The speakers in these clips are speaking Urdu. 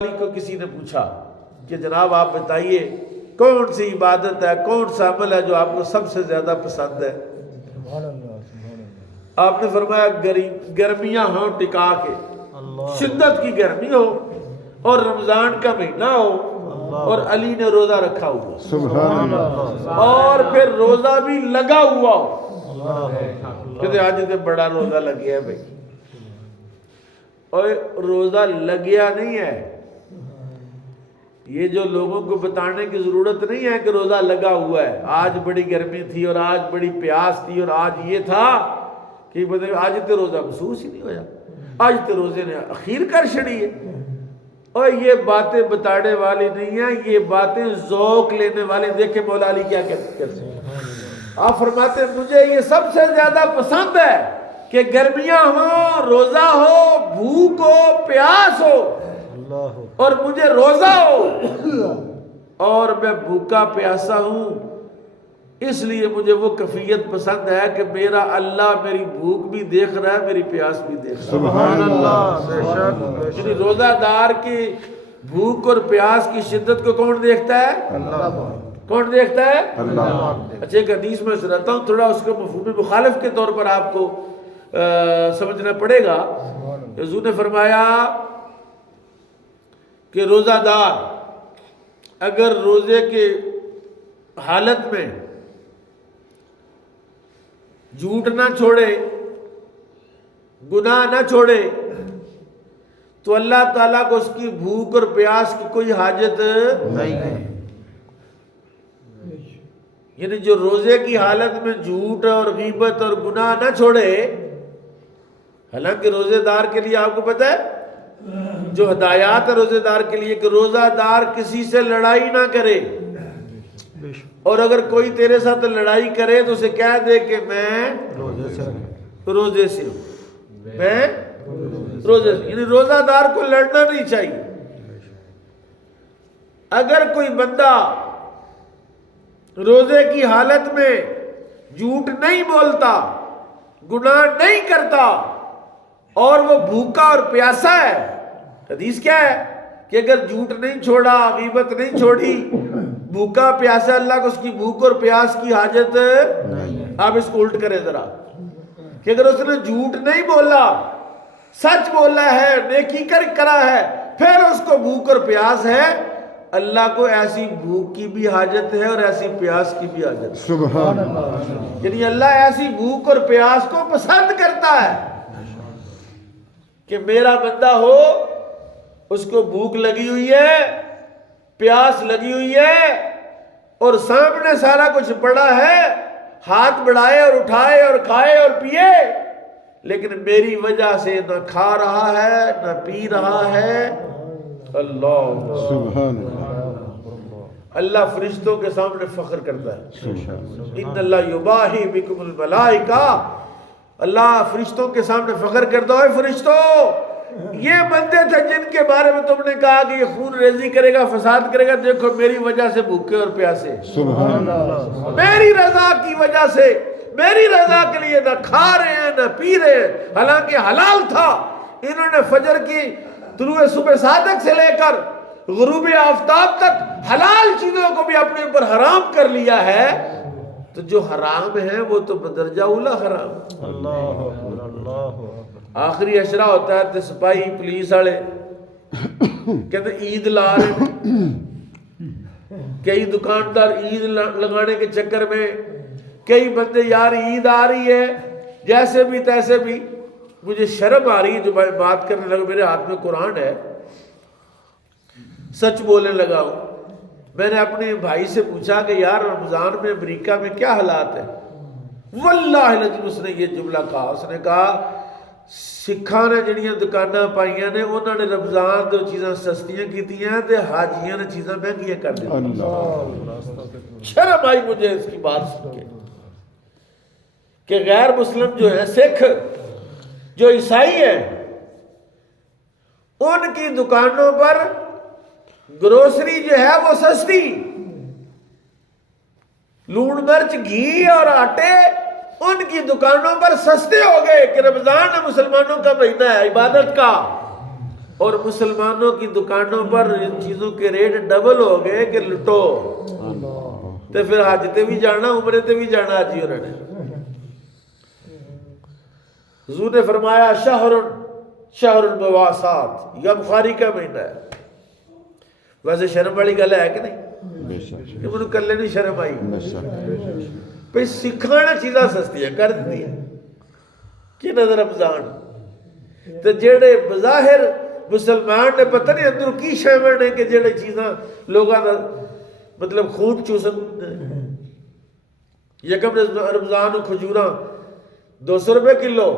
کو کسی نے پوچھا کہ جناب آپ بتائیے کون سی عبادت ہے، کون سا عمل ہے جو آپ کو سب سے زیادہ پسند ہے؟ آپ نے فرمایا گرمیاں ہوں ٹکا کے، شدت کی گرمی ہو اور رمضان کا مہینہ ہو اور علی نے روزہ رکھا ہوا، سبحان اللہ، اور پھر روزہ بھی لگا ہوا ہو، کہتے آج تو بڑا روزہ لگ گیا ہے بھائی، اور روزہ لگیا نہیں ہے، یہ جو لوگوں کو بتانے کی ضرورت نہیں ہے کہ روزہ لگا ہوا ہے، آج بڑی گرمی تھی اور آج بڑی پیاس تھی اور آج یہ تھا کہ آج تو روزہ محسوس ہی نہیں ہویا، آج تو روزے نے اخیر کر چھڑی ہے۔ اور یہ باتیں بتانے والی نہیں ہیں، یہ باتیں ذوق لینے والے۔ دیکھیں مولا علی کیا کہتے ہیں، آپ فرماتے ہیں مجھے یہ سب سے زیادہ پسند ہے کہ گرمیاں ہوں، روزہ ہو، بھوک ہو، پیاس ہو اور مجھے روزہ ہو اور میں بھوکا پیاسا ہوں، اس لیے مجھے وہ کیفیت پسند ہے کہ میرا اللہ میری بھوک بھی دیکھ رہا ہے، میری پیاس بھی دیکھ رہا ہے۔ سبحان اللہ، یعنی روزہ دار کی بھوک اور پیاس کی شدت کو کون دیکھتا ہے؟ اللہ، کون دیکھتا ہے؟ اللہ۔ اچھا ایک حدیث میں سناتا ہوں، تھوڑا اس کو مفہوم مخالف کے طور پر آپ کو سمجھنا پڑے گا۔ حضور نے فرمایا کہ روزہ دار اگر روزے کے حالت میں جھوٹ نہ چھوڑے، گناہ نہ چھوڑے، تو اللہ تعالیٰ کو اس کی بھوک اور پیاس کی کوئی حاجت نہیں ہے۔ یعنی جو روزے کی حالت میں جھوٹ اور غیبت اور گناہ نہ چھوڑے، حالانکہ روزے دار کے لیے آپ کو پتہ ہے جو ہدایات ہے روزے دار کے لیے کہ روزہ دار کسی سے لڑائی نہ کرے، اور اگر کوئی تیرے ساتھ لڑائی کرے تو اسے کہہ دے کہ میں روزے سے ہوں، میں روزے سے، یعنی روزہ دار کو لڑنا نہیں چاہیے۔ اگر کوئی بندہ روزے کی حالت میں جھوٹ نہیں بولتا، گناہ نہیں کرتا اور وہ بھوکا اور پیاسا ہے، حدیث کیا ہے کہ اگر جھوٹ نہیں چھوڑا، غیبت نہیں چھوڑی، بھوکا پیاسا، اللہ کو اس کی بھوک اور پیاس کی حاجت نہیں۔ آپ اس کو الٹ کریں ذرا کہ اگر اس نے جھوٹ نہیں بولا، سچ بولا ہے، نیکی کرا ہے، پھر اس کو بھوک اور پیاس ہے، اللہ کو ایسی بھوک کی بھی حاجت ہے اور ایسی پیاس کی بھی حاجت ہے۔ سبحان اللہ، یعنی اللہ ایسی بھوک اور پیاس کو پسند کرتا ہے کہ میرا بندہ ہو، اس کو بھوک لگی ہوئی ہے، پیاس لگی ہوئی ہے اور سامنے سارا کچھ پڑا ہے، ہاتھ بڑھائے اور اٹھائے اور کھائے اور پیے، لیکن میری وجہ سے نہ کھا رہا ہے نہ پی رہا ہے۔ اللہ سبحان اللہ، اللہ فرشتوں کے سامنے فخر کرتا ہے، ان اللہ یباہی بکم الملائکہ، اللہ فرشتوں کے سامنے فخر کرتا ہے، فرشتوں یہ بندے تھے جن کے بارے میں تم نے کہا کہ یہ خون ریزی کرے گا، فساد کرے گا، دیکھو میری وجہ سے بھوکے اور پیاسے، سبحان اللہ، میری رضا کی وجہ سے، میری رضا کے لیے نہ کھا رہے ہیں نہ پی رہے ہیں، حالانکہ حلال تھا، انہوں نے فجر کی طلوع صبح صادق سے لے کر غروب آفتاب تک حلال چیزوں کو بھی اپنے اوپر حرام کر لیا ہے، تو جو حرام ہے وہ تو بدرجہ اولا حرام۔ اللہ اکبر، اللہ اکبر۔ آخری اشرا ہوتا ہے تو سپاہی پولیس والے کہتے عید لا رہے ہیں، کئی دکاندار عید لگانے کے چکر میں، کئی بندے یار عید آ رہی ہے جیسے بھی تیسے بھی، مجھے شرم آ رہی ہے جو میں بات کرنے لگا، میرے ہاتھ میں قرآن ہے، سچ بولنے لگا ہوں۔ میں نے اپنے بھائی سے پوچھا کہ یار رمضان میں امریکہ میں کیا حالات ہیں؟ واللہ العظیم اس نے یہ جملہ کہا، اس نے کہا سکھاں نے جڑیاں دکاناں پائیاں نے انہوں نے رمضان دو چیزاں سستیاں کیتی ہیں تے حاجیاں نے چیزاں مہنگیاں کر دی۔ شرم آئی مجھے اس کی بات سن کے کہ غیر مسلم جو ہے، سکھ جو عیسائی ہیں، ان کی دکانوں پر گروسری جو ہے وہ سستی، لون مرچ گھی اور آٹے ان کی دکانوں پر سستے ہو گئے کہ رمضان مسلمانوں کا مہینہ ہے عبادت کا، اور مسلمانوں کی دکانوں پر ان چیزوں کے ریٹ ڈبل ہو گئے کہ لٹو، تو پھر حج تے بھی جانا، عمرے تے بھی جانا حاجی انہوں نے۔ حضور نے فرمایا شہر البواسات، یہ بخاری کا مہینہ ہے۔ ویسے شرم والی گل ہے کہ نہیں؟ کہ مجھے کلے نہیں شرم آئی پہ سکھانا چیزاں سستیاں کر دی کہ نظر رمضان تو جیڑے بظاہر مسلمان نے پتہ نہیں اندر کی شامل نے کہ جیڑے چیزاں لوگاں دا مطلب خون چوسن۔ یکم رمضان کھجوراں 200 روپے کلو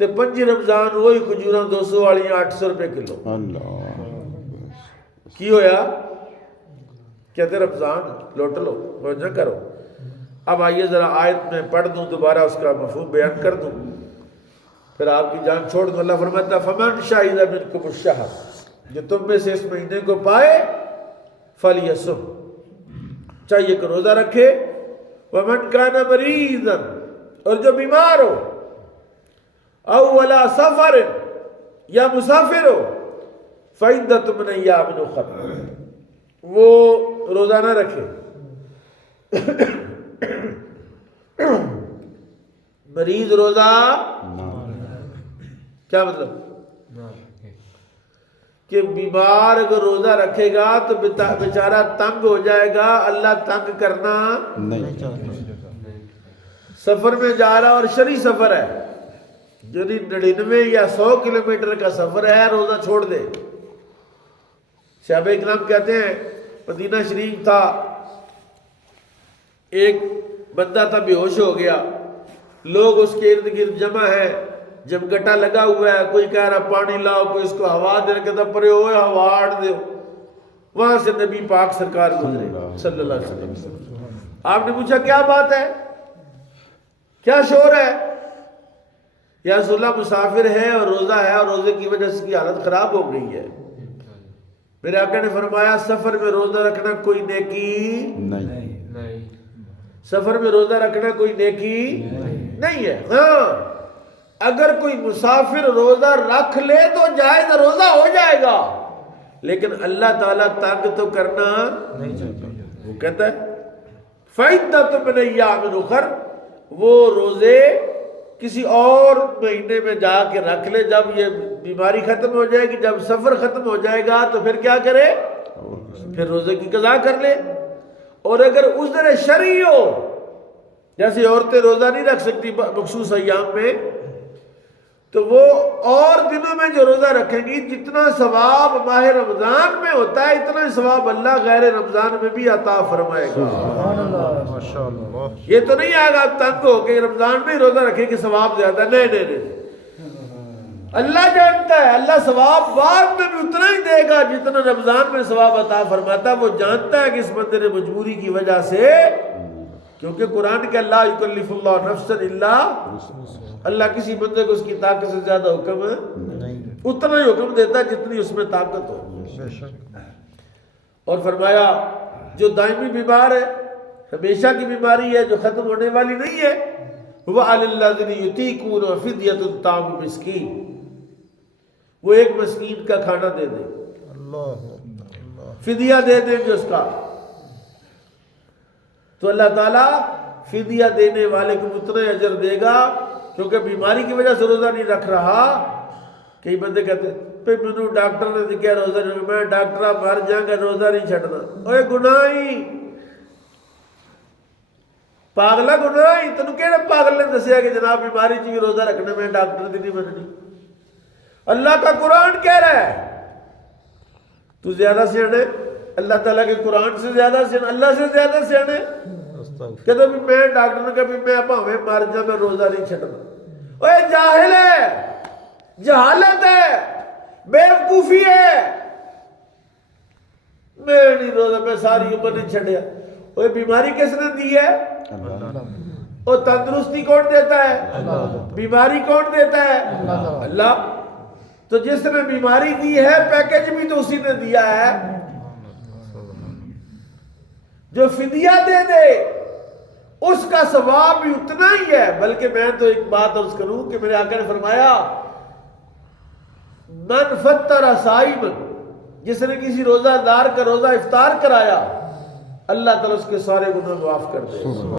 تے 5 رمضان وہی کھجوراں 200 والی 800 روپے کلو۔ کی ہویا؟ کہتے رمضان لوٹ لو، توجہ کرو۔ اب آئیے ذرا آیت میں پڑھ دوں، دوبارہ اس کا مفہوم بیان کر دوں، پھر آپ کی جان چھوڑ دوں۔ اللہ فرماتا ہے فمن شہد منکم الشہر، جو تم میں سے اس مہینے کو پائے فلیصم، چاہیے کہ روزہ رکھے، ومن کان مریضا، اور جو بیمار ہو، او علی سفر، یا مسافر ہو، فعدۃ من ایام اخر، وہ روزہ نہ رکھے۔ مریض روزہ کیا مطلب کہ بیمار اگر روزہ رکھے گا تو بیچارہ تنگ ہو جائے گا، اللہ تنگ کرنا نہیں چاہتا۔ سفر میں جا رہا اور شرعی سفر ہے، جو 99 یا 100 کلومیٹر کا سفر ہے، روزہ چھوڑ دے۔ صحابہ اکرام کہتے ہیں مدینہ شریف تھا، ایک بندہ تھا بے ہوش ہو گیا، لوگ اس کے ارد گرد جمع ہیں، جب گٹا لگا ہوا ہے، کوئی کہہ رہا پانی لاؤ، کوئی اس کو ہوا دینے کہتا پرے ہوئے ہوا آڑ دے۔ وہاں سے نبی پاک سرکار گزرے صلی اللہ علیہ وسلم۔ آپ نے پوچھا کیا بات ہے، کیا شور ہے؟ یا رسول اللہ مسافر ہے اور روزہ ہے، اور روزے کی وجہ سے اس کی حالت خراب ہو گئی ہے۔ میرے آقا نے فرمایا سفر میں روزہ رکھنا کوئی نیکی نہیں، سفر میں روزہ رکھنا کوئی نیکی نہیں ہے۔ ہاں اگر کوئی مسافر روزہ رکھ لے تو جائز روزہ ہو جائے گا، لیکن اللہ تعالیٰ تنگ تو کرنا نہیں چاہتا۔ وہ کہتا ہے فعدۃ من ایام اخر، وہ روزے کسی اور مہینے میں جا کے رکھ لے، جب یہ بیماری ختم ہو جائے گی، جب سفر ختم ہو جائے گا تو پھر کیا کرے، پھر روزے کی قضا کر لے۔ اور اگر عذر شرعی ہو، جیسے عورتیں روزہ نہیں رکھ سکتی مخصوص ایام میں، تو وہ اور دنوں میں جو روزہ رکھیں گی، جتنا ثواب ماہ رمضان میں ہوتا ہے اتنا ہی ثواب اللہ غیر رمضان میں بھی عطا فرمائے گا۔ یہ تو نہیں آئے گا تنگ ہو کہ رمضان میں ہی روزہ رکھے کہ ثواب زیادہ، نہیں، اللہ جانتا ہے، اللہ ثواب بعد میں بھی اتنا ہی دے گا جتنا رمضان میں ثواب عطا فرماتا ہے۔ وہ جانتا ہے کہ اس بندے نے مجبوری کی وجہ سے، کیونکہ قرآن کے لا یکلف اللہ نفسا الا، اللہ کسی بندے کو اس کی طاقت سے زیادہ حکم اتنا ہی حکم دیتا ہے جتنی اس میں طاقت ہو۔ اور فرمایا جو دائمی بیمار ہے، ہمیشہ کی بیماری ہے جو ختم ہونے والی نہیں ہے، وَعَلَى الَّذِينَ يُطِيقُونَ فِدْيَةٌ طَعَامُ مِسْكِينٍ، وہ ایک مسکین کا کھانا دے دے، فدیہ دے دیں گے اس کا، تو اللہ تعالیٰ فدیہ دینے والے کو اتنا اجر دے گا، کیونکہ بیماری کی وجہ سے روزہ نہیں رکھ رہا۔ کئی بندے کہتے ہیں پہ مینو ڈاکٹر نے کیا روزہ نہیں رکھنا، میں ڈاکٹر مر جائیں گا روزہ نہیں چھڑنا۔ اوے گناہی پاگلا، گناہی تینوں کہڑے پاگل نے دسیا کہ جناب بیماری چاہیے روزہ رکھنا، میں ڈاکٹر دی نہیں مننی۔ اللہ کا قرآن کہہ رہا ہے، تو زیادہ سیانے اللہ تعالیٰ کے قرآن سے زیادہ سیانے، اللہ سے زیادہ سیانے کہتا بھی میں ڈاکٹر نے کہا بھی میں بھاویں مر جا میں روزہ نہیں چھڑنا۔ اوے جاہل ہے، جہالت ہے، بیوقوفی ہے، میں نہیں روزہ، میں ساری عمر نہیں چھڑیا۔ اوے بیماری کس نے دی ہے؟ اور تندرستی کون دیتا ہے؟ بیماری کون دیتا ہے؟ اللہ۔ تو جس نے بیماری دی ہے پیکج بھی تو اسی نے دیا ہے۔ جو فدیہ دے دے اس کا ثواب بھی اتنا ہی ہے، بلکہ میں تو ایک بات عرض کروں کہ میرے آقا نے فرمایا من فطر صائما، جس نے کسی روزہ دار کا روزہ افطار کرایا، اللہ تعالیٰ اس کے سارے گناہ معاف کر دے.